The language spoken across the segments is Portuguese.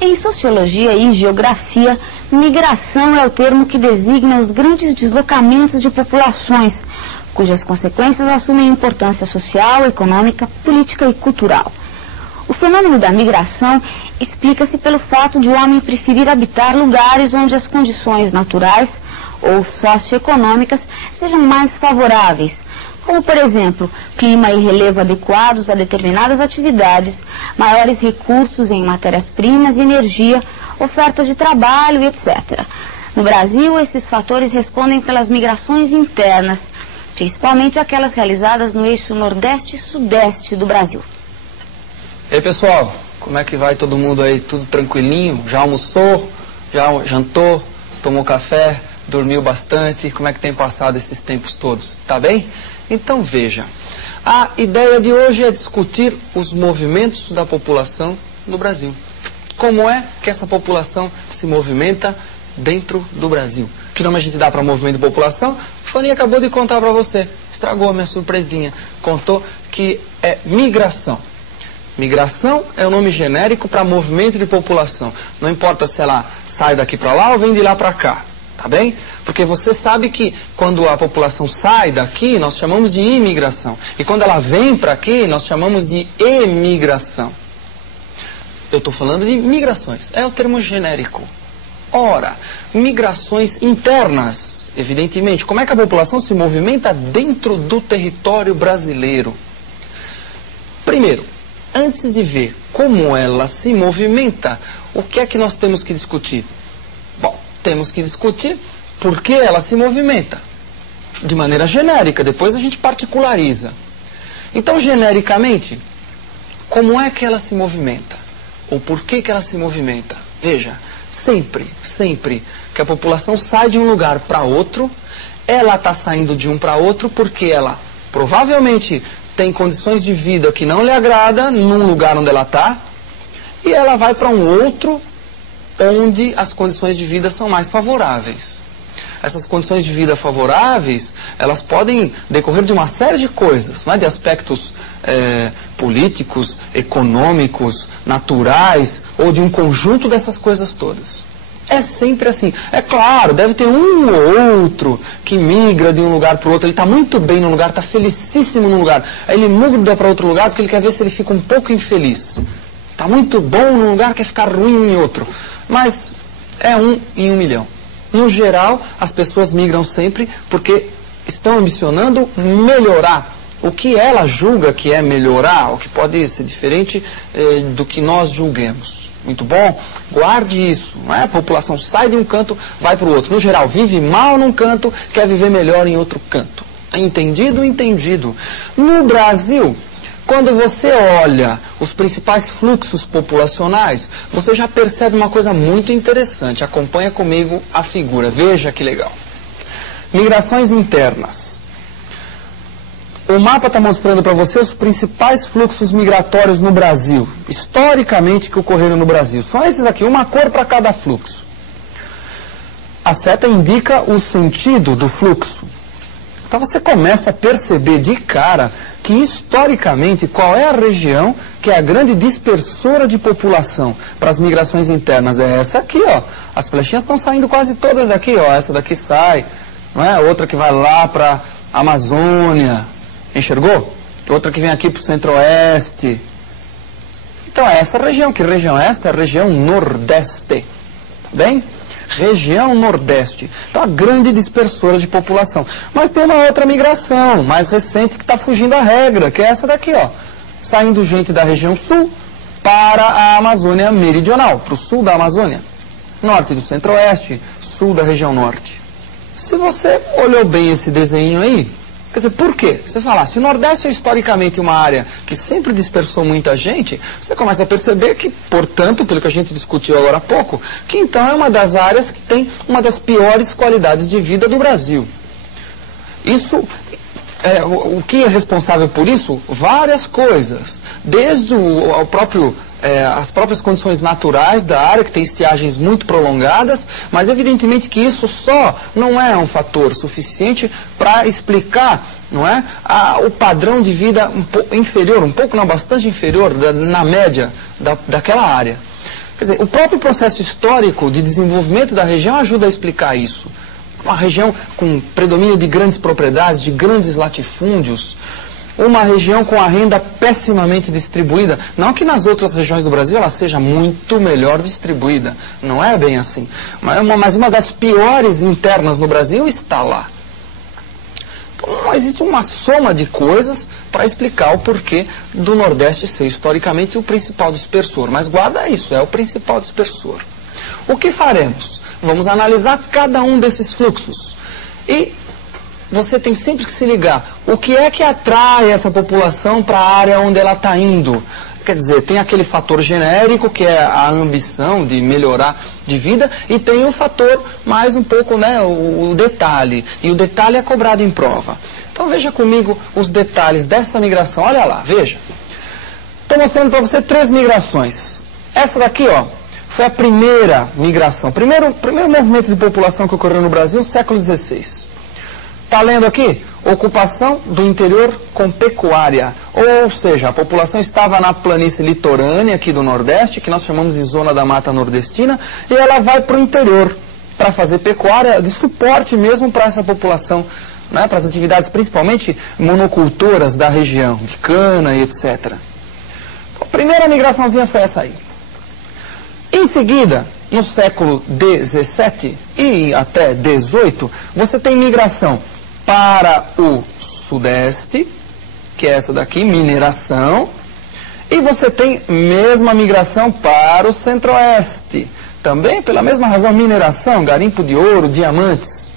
Em sociologia e geografia, migração é o termo que designa os grandes deslocamentos de populações, cujas consequências assumem importância social, econômica, política e cultural. O fenômeno da migração explica-se pelo fato de o homem preferir habitar lugares onde as condições naturais ou socioeconômicas sejam mais favoráveis, como, por exemplo, clima e relevo adequados a determinadas atividades, maiores recursos em matérias-primas e energia, oferta de trabalho, etc. No Brasil, esses fatores respondem pelas migrações internas, principalmente aquelas realizadas no eixo Nordeste e Sudeste do Brasil. E aí, pessoal, como é que vai todo mundo aí? Tudo tranquilinho? Já almoçou? Já jantou? Tomou café? Dormiu bastante? Como é que tem passado esses tempos todos? Tá bem? Então veja, a ideia de hoje é discutir os movimentos da população no Brasil. Como é que essa população se movimenta dentro do Brasil? Que nome a gente dá para movimento de população? Fanny acabou de contar para você, estragou a minha surpresinha. Contou que é migração. Migração é o nome genérico para movimento de população. Não importa se ela sai daqui para lá ou vem de lá para cá. Tá bem? Porque você sabe que quando a população sai daqui, nós chamamos de imigração. E quando ela vem para aqui, nós chamamos de emigração. Eu estou falando de migrações. É o termo genérico. Ora, migrações internas, evidentemente. Como é que a população se movimenta dentro do território brasileiro? Primeiro, antes de ver como ela se movimenta, o que é que nós temos que discutir? Temos que discutir por que ela se movimenta. De maneira genérica, depois a gente particulariza. Então, genericamente, como é que ela se movimenta? Ou por que ela se movimenta? Veja, sempre que a população sai de um lugar para outro, ela está saindo de um para outro porque ela provavelmente tem condições de vida que não lhe agrada num lugar onde ela está, e ela vai para um outro onde as condições de vida são mais favoráveis. Essas condições de vida favoráveis, elas podem decorrer de uma série de coisas, não é? De aspectos políticos, econômicos, naturais, ou de um conjunto dessas coisas todas. É sempre assim. É claro, deve ter um ou outro que migra de um lugar para o outro. Ele está muito bem no lugar, está felicíssimo no lugar. Aí ele muda para outro lugar porque ele quer ver se ele fica um pouco infeliz. Está muito bom num lugar, quer ficar ruim em outro. Mas é 1 em 1 milhão. No geral, as pessoas migram sempre porque estão ambicionando melhorar. O que ela julga que é melhorar, o que pode ser diferente do que nós julguemos. Muito bom? Guarde isso. Não é? A população sai de um canto, vai para o outro. No geral, vive mal num canto, quer viver melhor em outro canto. Entendido? Entendido. No Brasil, quando você olha os principais fluxos populacionais, você já percebe uma coisa muito interessante. Acompanha comigo a figura. Veja que legal. Migrações internas. O mapa está mostrando para você os principais fluxos migratórios no Brasil, historicamente que ocorreram no Brasil. São esses aqui, uma cor para cada fluxo. A seta indica o sentido do fluxo. Então você começa a perceber de cara que historicamente qual é a região que é a grande dispersora de população para as migrações internas. É essa aqui, ó. As flechinhas estão saindo quase todas daqui, ó. Essa daqui sai, não é? Outra que vai lá para a Amazônia. Enxergou? Outra que vem aqui para o Centro-Oeste. Então é essa região. Que região é esta? É a região Nordeste. Tá bem? Região Nordeste. Então, a grande dispersora de população. Mas tem uma outra migração, mais recente, que está fugindo à regra, que é essa daqui, ó. Saindo gente da região Sul para a Amazônia Meridional, para o sul da Amazônia. Norte do Centro-Oeste, sul da região Norte. Se você olhou bem esse desenho aí, quer dizer, por quê? Você fala, se o Nordeste é historicamente uma área que sempre dispersou muita gente, você começa a perceber que, portanto, pelo que a gente discutiu agora há pouco, que então é uma das áreas que tem uma das piores qualidades de vida do Brasil. Isso, o que é responsável por isso? Várias coisas. Desde o próprio as próprias condições naturais da área, que tem estiagens muito prolongadas, mas evidentemente que isso só não é um fator suficiente para explicar, não é, o padrão de vida inferior, um pouco não, bastante inferior na média daquela área. Quer dizer, o próprio processo histórico de desenvolvimento da região ajuda a explicar isso. Uma região com predomínio de grandes propriedades, de grandes latifúndios, uma região com a renda pessimamente distribuída. Não que nas outras regiões do Brasil ela seja muito melhor distribuída, não é bem assim. Mas uma das piores internas no Brasil está lá. Então, existe uma soma de coisas para explicar o porquê do Nordeste ser historicamente o principal dispersor. Mas guarda isso, é o principal dispersor. O que faremos? Vamos analisar cada um desses fluxos. E você tem sempre que se ligar. O que é que atrai essa população para a área onde ela está indo? Quer dizer, tem aquele fator genérico, que é a ambição de melhorar de vida, e tem o fator mais um pouco, né, o detalhe. E o detalhe é cobrado em prova. Então veja comigo os detalhes dessa migração. Olha lá, veja. Estou mostrando para você 3 migrações. Essa daqui, ó, foi a primeira migração. Primeiro movimento de população que ocorreu no Brasil no século XVI. Está lendo aqui? Ocupação do interior com pecuária. Ou seja, a população estava na planície litorânea aqui do Nordeste, que nós chamamos de Zona da Mata Nordestina, e ela vai para o interior para fazer pecuária de suporte mesmo para essa população, né, para as atividades principalmente monocultoras da região, de cana e etc. A primeira migraçãozinha foi essa aí. Em seguida, no século XVII e até XVIII, você tem migração para o sudeste, que é essa daqui, mineração, e você tem mesma migração para o centro-oeste, também pela mesma razão, mineração, garimpo de ouro, diamantes,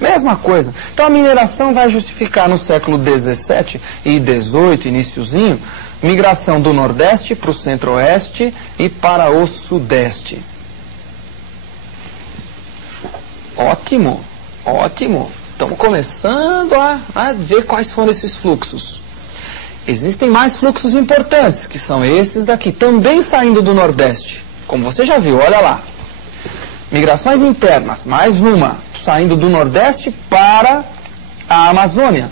mesma coisa. Então a mineração vai justificar no século XVII e XVIII, iniciozinho, migração do nordeste para o centro-oeste e para o sudeste. Ótimo, ótimo. Estamos começando a ver quais foram esses fluxos. Existem mais fluxos importantes, que são esses daqui, também saindo do Nordeste. Como você já viu, olha lá. Migrações internas, mais uma, saindo do Nordeste para a Amazônia.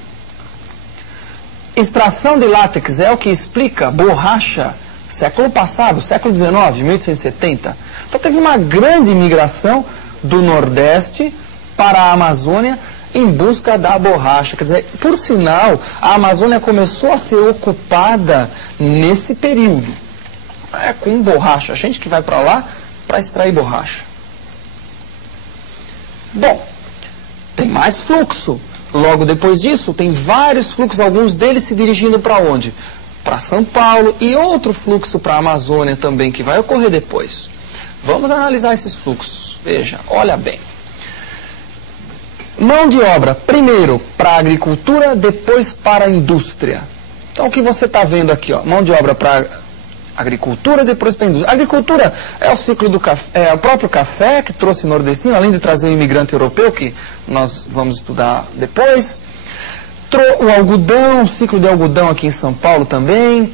Extração de látex é o que explica borracha, século passado, século XIX, 1870. Então teve uma grande migração do Nordeste para a Amazônia em busca da borracha. Quer dizer, por sinal, a Amazônia começou a ser ocupada nesse período. Com borracha. A gente que vai para lá para extrair borracha. Bom, tem mais fluxo. Logo depois disso, tem vários fluxos, alguns deles se dirigindo para onde? Para São Paulo, e outro fluxo para a Amazônia também, que vai ocorrer depois. Vamos analisar esses fluxos. Veja, olha bem. Mão de obra, primeiro para a agricultura, depois para a indústria. Então o que você está vendo aqui, ó, mão de obra para a agricultura, depois para a indústria. A agricultura é o ciclo do café, é o próprio café que trouxe nordestino, além de trazer o imigrante europeu, que nós vamos estudar depois. O algodão, o ciclo de algodão aqui em São Paulo também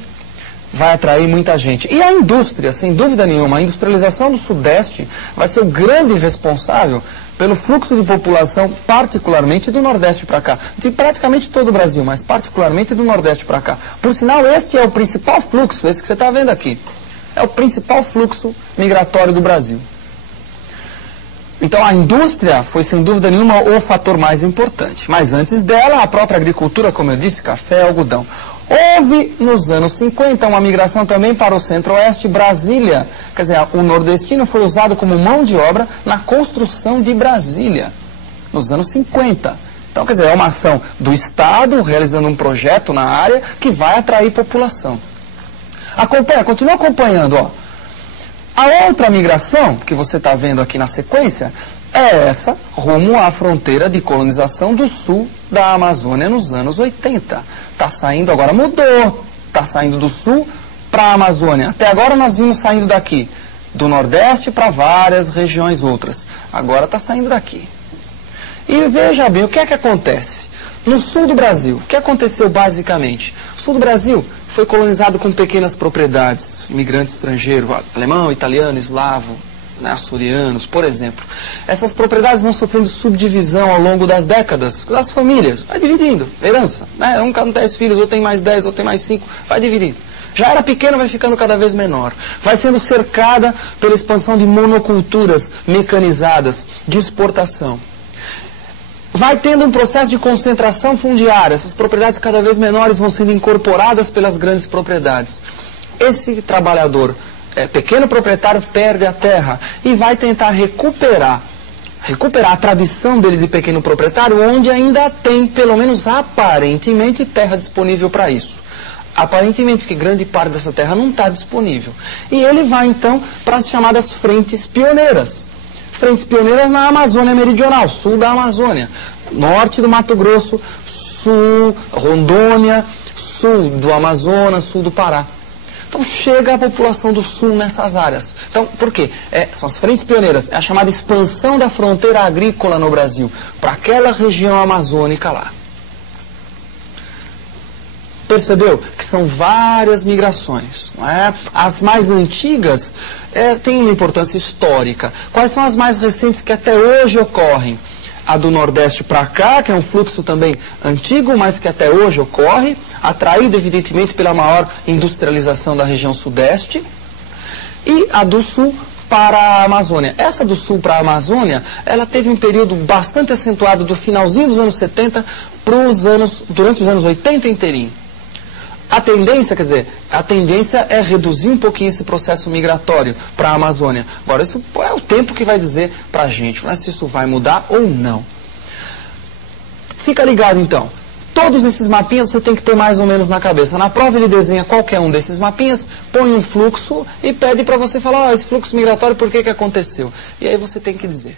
vai atrair muita gente. E a indústria, sem dúvida nenhuma, a industrialização do Sudeste vai ser o grande responsável pelo fluxo de população, particularmente do Nordeste para cá. De praticamente todo o Brasil, mas particularmente do Nordeste para cá. Por sinal, este é o principal fluxo, esse que você está vendo aqui. É o principal fluxo migratório do Brasil. Então a indústria foi, sem dúvida nenhuma, o fator mais importante. Mas antes dela, a própria agricultura, como eu disse, café e algodão. Houve, nos anos 50, uma migração também para o centro-oeste, Brasília. Quer dizer, o nordestino foi usado como mão de obra na construção de Brasília, nos anos 50. Então, quer dizer, é uma ação do Estado, realizando um projeto na área, que vai atrair população. Acompanha, continua acompanhando, ó. A outra migração, que você está vendo aqui na sequência, é essa, rumo à fronteira de colonização do sul da Amazônia nos anos 80. Está saindo, agora mudou, está saindo do sul para a Amazônia. Até agora nós vimos saindo daqui, do Nordeste para várias regiões outras. Agora está saindo daqui. E veja bem, o que é que acontece? No sul do Brasil, o que aconteceu basicamente? O sul do Brasil foi colonizado com pequenas propriedades, imigrantes estrangeiros, alemão, italiano, eslavo, né, açorianos, por exemplo. Essas propriedades vão sofrendo subdivisão ao longo das décadas, das famílias, vai dividindo, herança, né? Um tem 10 filhos, ou tem mais 10, ou tem mais 5, vai dividindo. Já era pequena, vai ficando cada vez menor. Vai sendo cercada pela expansão de monoculturas mecanizadas, de exportação. Vai tendo um processo de concentração fundiária. Essas propriedades cada vez menores vão sendo incorporadas pelas grandes propriedades. Esse trabalhador, pequeno proprietário, perde a terra e vai tentar recuperar a tradição dele de pequeno proprietário, onde ainda tem, pelo menos aparentemente, terra disponível para isso. Aparentemente, porque grande parte dessa terra não está disponível. E ele vai, então, para as chamadas frentes pioneiras. Frentes pioneiras na Amazônia Meridional, sul da Amazônia, norte do Mato Grosso, sul, Rondônia, sul do Amazonas, sul do Pará. Então chega a população do sul nessas áreas. Então, por quê? São as frentes pioneiras, é a chamada expansão da fronteira agrícola no Brasil, para aquela região amazônica lá. Percebeu que são várias migrações, não é? As mais antigas têm uma importância histórica. Quais são as mais recentes que até hoje ocorrem? A do Nordeste para cá, que é um fluxo também antigo, mas que até hoje ocorre, atraído evidentemente pela maior industrialização da região Sudeste, e a do Sul para a Amazônia. Essa do Sul para a Amazônia, ela teve um período bastante acentuado do finalzinho dos anos 70 durante os anos 80 inteirinho. A tendência é reduzir um pouquinho esse processo migratório para a Amazônia. Agora, isso é o tempo que vai dizer para a gente, não é se isso vai mudar ou não. Fica ligado, então. Todos esses mapinhas você tem que ter mais ou menos na cabeça. Na prova ele desenha qualquer um desses mapinhas, põe um fluxo e pede para você falar, esse fluxo migratório, por que aconteceu? E aí você tem que dizer.